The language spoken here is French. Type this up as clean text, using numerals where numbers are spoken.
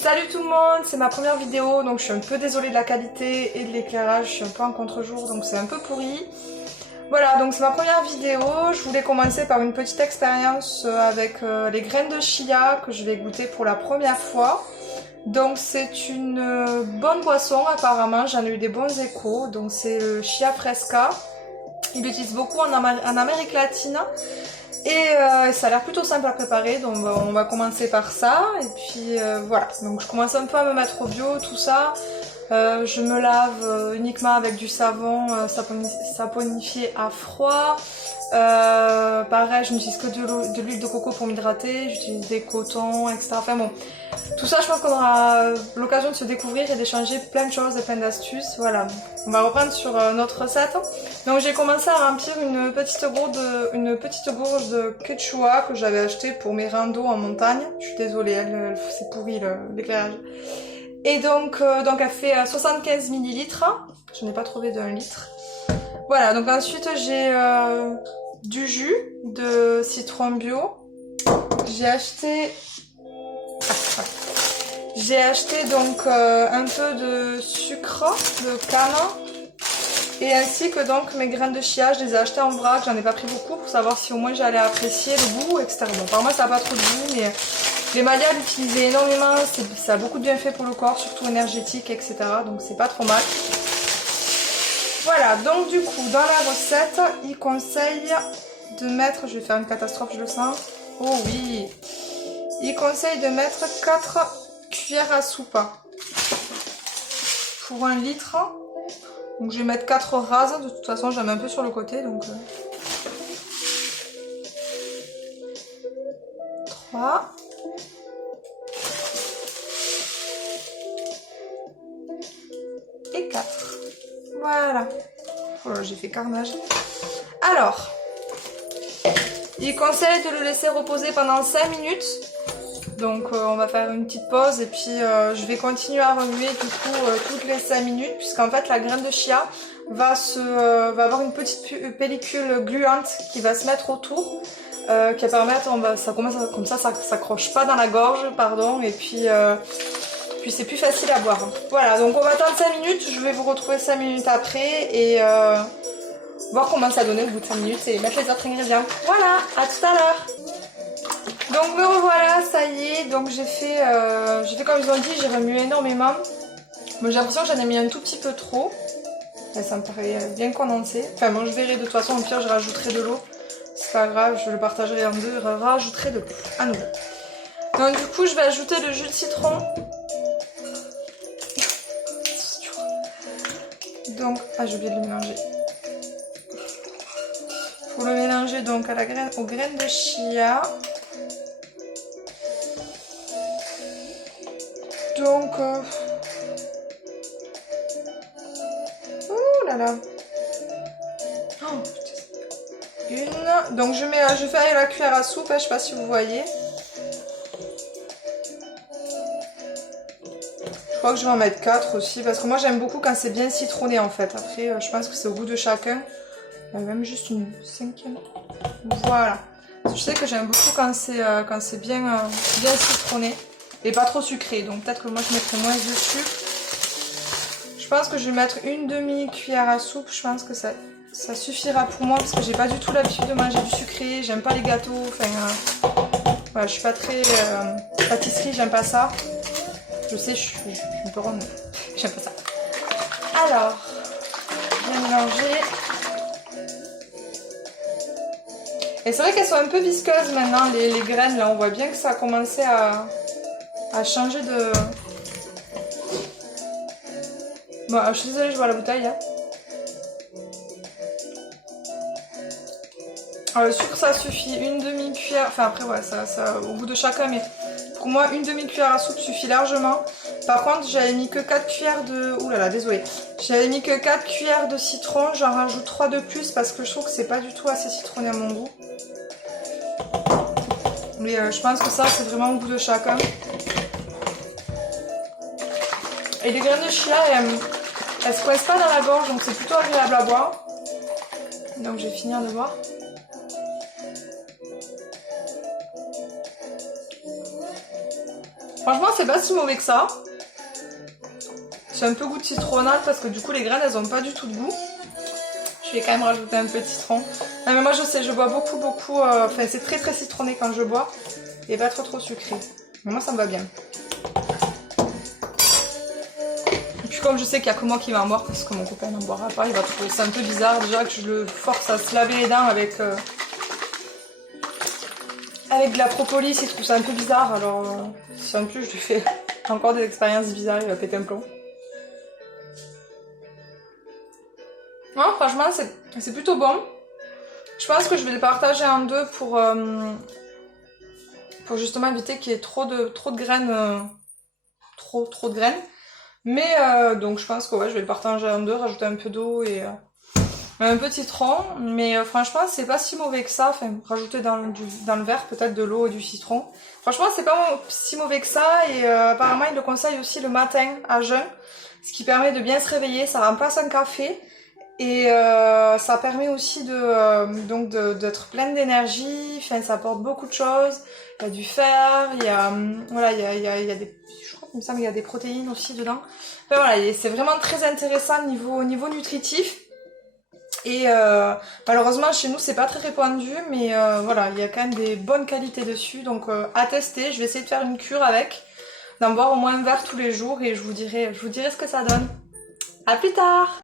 Salut tout le monde, c'est ma première vidéo, donc je suis un peu désolée de la qualité et de l'éclairage, je suis un peu en contre-jour, donc c'est un peu pourri. Voilà, donc c'est ma première vidéo, je voulais commencer par une petite expérience avec les graines de chia que je vais goûter pour la première fois. Donc c'est une bonne boisson apparemment, j'en ai eu des bons échos, donc c'est le chia fresca. Ils l'utilisent beaucoup en Amérique latine. Et ça a l'air plutôt simple à préparer, donc on va commencer par ça. Et puis voilà, donc je commence un peu à me mettre au bio, tout ça. Je me lave uniquement avec du savon saponifié à froid. Pareil, je n'utilise que de l'huile de coco pour m'hydrater, j'utilise des cotons, etc. Enfin bon, tout ça, je pense qu'on aura l'occasion de se découvrir et d'échanger plein de choses et plein d'astuces. Voilà, on va reprendre sur notre recette. Donc j'ai commencé à remplir une petite gourde de quechua que j'avais acheté pour mes randos en montagne. Je suis désolée, c'est pourri l'éclairage. Et donc elle fait 75 ml. Je n'ai pas trouvé de 1 litre. Voilà, donc ensuite j'ai du jus de citron bio. J'ai acheté donc un peu de sucre de canne et ainsi que donc mes graines de chia. Je les ai achetées en vrac, j'en ai pas pris beaucoup pour savoir si au moins j'allais apprécier le goût, etc. Bon, par moi ça n'a pas trop de goût, mais les malléables utilisées énormément, ça a beaucoup de bienfaits pour le corps, surtout énergétique, etc. Donc c'est pas trop mal. Voilà, donc du coup dans la recette, il conseille de mettre, je vais faire une catastrophe, je le sens. Oh oui, il conseille de mettre 4 cuillères à soupe pour 1 litre. Donc je vais mettre 4 rases, de toute façon j'en mets un peu sur le côté. Donc 3. Et 4. Voilà. Oh là, j'ai fait carnage. Alors, il conseille de le laisser reposer pendant 5 minutes. Donc on va faire une petite pause et puis je vais continuer à remuer du coup toutes les 5 minutes puisqu'en fait la graine de chia va avoir une petite pellicule gluante qui va se mettre autour qui va permettre, comme ça s'accroche pas dans la gorge, pardon, et puis c'est plus facile à boire. Voilà, donc on va attendre 5 minutes, je vais vous retrouver 5 minutes après et voir comment ça donnait au bout de 5 minutes et mettre les autres ingrédients. Voilà, à tout à l'heure. Donc me revoilà, ça y est, donc j'ai fait comme ils ont dit, j'ai remué énormément. Bon, j'ai l'impression que j'en ai mis un tout petit peu trop. Là, ça me paraît bien condensé. Enfin bon, je verrai, de toute façon, au pire je rajouterai de l'eau. C'est pas grave, je le partagerai en deux, je rajouterai de l'eau à nouveau. Donc du coup je vais ajouter le jus de citron. Donc, j'ai oublié de le mélanger. Pour le mélanger donc aux graines de chia. Donc, oh là là. Oh, une. Donc je fais avec la cuillère à soupe, je sais pas si vous voyez. Je crois que je vais en mettre 4 aussi, parce que moi j'aime beaucoup quand c'est bien citronné en fait. Après, je pense que c'est au goût de chacun. Il y a même juste une 5e. Voilà. Je sais que j'aime beaucoup quand c'est bien citronné. Et pas trop sucré, donc peut-être que moi je mettrai moins de sucre. Je pense que je vais mettre une demi-cuillère à soupe, je pense que ça suffira pour moi parce que j'ai pas du tout l'habitude de manger du sucré, j'aime pas les gâteaux, enfin voilà, je suis pas très pâtisserie, j'aime pas ça. Je sais, je suis un peu ronde, mais j'aime pas ça. Alors, bien mélanger. Et c'est vrai qu'elles sont un peu visqueuses maintenant, les graines, là on voit bien que ça a commencé à changer de... Bon, je suis désolée, je vois la bouteille. Hein. Alors, le sucre, ça suffit. Une demi-cuillère... Enfin, après, ouais, ça au goût de chacun, mais pour moi, une demi-cuillère à soupe suffit largement. Par contre, j'avais mis que 4 cuillères de... Ouh là là, désolée. J'avais mis que 4 cuillères de citron. J'en rajoute 3 de plus parce que je trouve que c'est pas du tout assez citronné à mon goût. Mais je pense que ça, c'est vraiment au goût de chacun. Et les graines de chia, elles se coincent pas dans la gorge, donc c'est plutôt agréable à boire. Donc je vais finir de boire. Franchement, c'est pas si mauvais que ça. C'est un peu goût de citronnade parce que du coup, les graines, elles ont pas du tout de goût. Je vais quand même rajouter un peu de citron. Non, mais moi, je sais, je bois beaucoup. Enfin, c'est très citronné quand je bois. Et pas trop sucré. Mais moi, ça me va bien. Et puis, comme je sais qu'il y a que moi qui va en boire parce que mon copain n'en boira pas, il va trouver ça un peu bizarre. Déjà que je le force à se laver les dents avec de la propolis, il trouve ça un peu bizarre. Alors, si en plus je lui fais encore des expériences bizarres, il va péter un plomb. Non, franchement, c'est plutôt bon. Je pense que je vais le partager en deux pour justement éviter qu'il y ait trop de graines. Trop de graines. Mais donc je pense que ouais, je vais le partager en deux, rajouter un peu d'eau et un peu de citron. Mais franchement, c'est pas si mauvais que ça. Enfin, rajouter dans le verre peut-être de l'eau et du citron. Franchement, c'est pas si mauvais que ça. Et apparemment, il le conseille aussi le matin à jeun. Ce qui permet de bien se réveiller. Ça remplace un café. Et ça permet aussi d'être pleine d'énergie. Enfin, ça apporte beaucoup de choses. Il y a du fer, il y a voilà, il y a des, je crois qu'il me semble qu'il y a des protéines aussi dedans. Enfin voilà, c'est vraiment très intéressant niveau nutritif. Et malheureusement chez nous c'est pas très répandu, mais voilà, il y a quand même des bonnes qualités dessus. Donc à tester. Je vais essayer de faire une cure avec, d'en boire au moins un verre tous les jours et je vous dirai ce que ça donne. À plus tard.